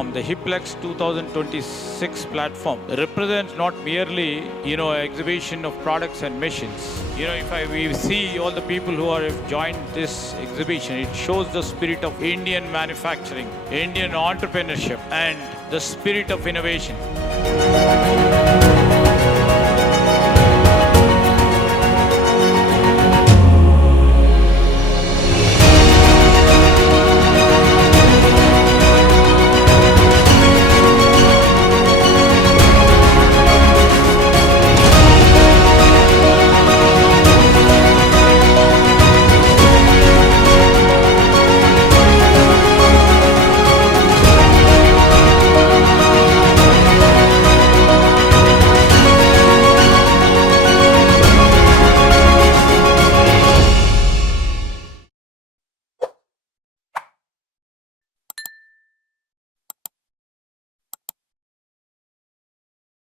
platform, the Hiplex 2026 platform, represents not merely, exhibition of products and machines. If we see all the people who have joined this exhibition, it shows the spirit of Indian manufacturing, Indian entrepreneurship, and the spirit of innovation.